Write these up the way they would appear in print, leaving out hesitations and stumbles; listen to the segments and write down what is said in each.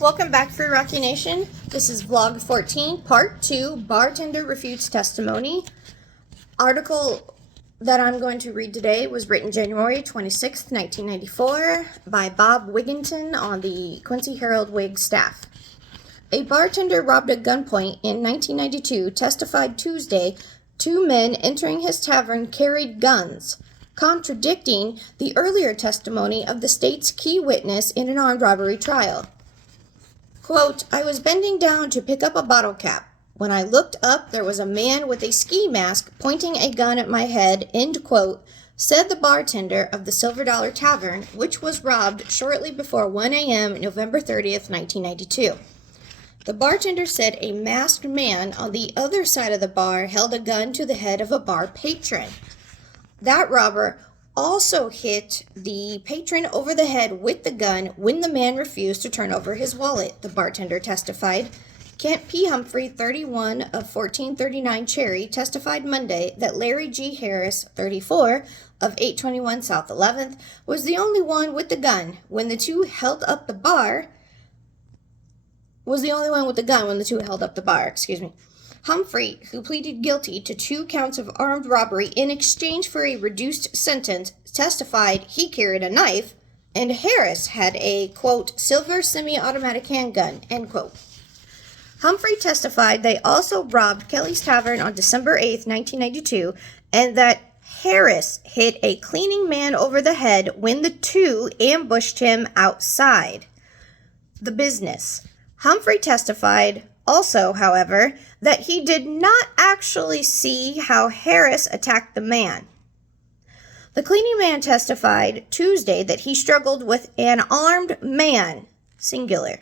Welcome back, Free Rocky Nation. This is Vlog 14, Part 2, Bartender Refutes Testimony. Article that I'm going to read today was written January 26th, 1994 by Bob Wigginton on the Quincy Herald Whig staff. A bartender robbed at gunpoint in 1992 testified Tuesday 2 men entering his tavern carried guns, contradicting the earlier testimony of the state's key witness in an armed robbery trial. Quote, I was bending down to pick up a bottle cap. When I looked up, there was a man with a ski mask pointing a gun at my head, end quote, said the bartender of the Silver Dollar Tavern, which was robbed shortly before 1 a.m. November 30th, 1992. The bartender said a masked man on the other side of the bar held a gun to the head of a bar patron. That robber also hit the patron over the head with the gun when the man refused to turn over his wallet, the bartender testified. Kent P. Humphrey, 31 of 1439 Cherry, testified Monday that Larry G. Harris, 34 of 821 South 11th, was the only one with the gun when the two held up the bar. Humphrey, who pleaded guilty to 2 counts of armed robbery in exchange for a reduced sentence, testified he carried a knife, and Harris had a, quote, silver semi-automatic handgun, end quote. Humphrey testified they also robbed Kelly's Tavern on December 8, 1992, and that Harris hit a cleaning man over the head when the two ambushed him outside the business. Humphrey testified also, however, that he did not actually see how Harris attacked the man. The cleaning man testified Tuesday that he struggled with an armed man, singular,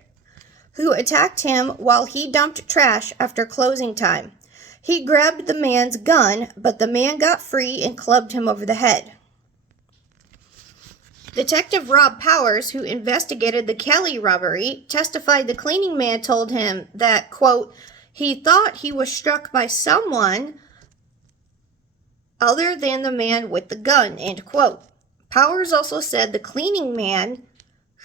who attacked him while he dumped trash after closing time. He grabbed the man's gun, but the man got free and clubbed him over the head. Detective Rob Powers, who investigated the Kelly robbery, testified the cleaning man told him that, quote, he thought he was struck by someone other than the man with the gun, end quote. Powers also said the cleaning man,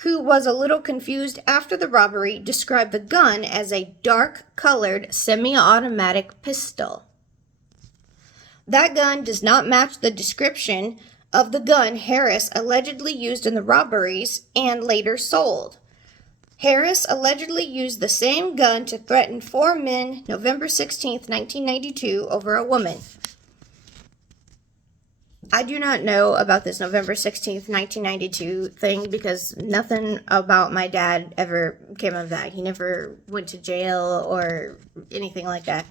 who was a little confused after the robbery, described the gun as a dark-colored semi-automatic pistol. That gun does not match the description of the gun Harris allegedly used in the robberies and later sold. Harris allegedly used the same gun to threaten 4 men November 16, 1992, over a woman. I do not know about this November 16th, 1992 thing because nothing about my dad ever came of that. He never went to jail or anything like that.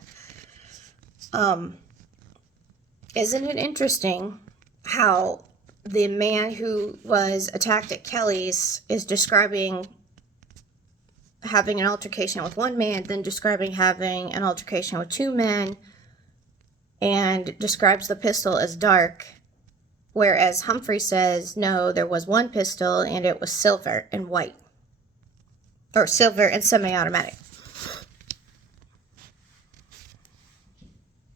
Isn't it interesting how the man who was attacked at Kelly's is describing having an altercation with 1 man, then describing having an altercation with 2 men, and describes the pistol as dark, whereas Humphrey says, no, there was 1 pistol, and it was silver and white, or silver and semi-automatic.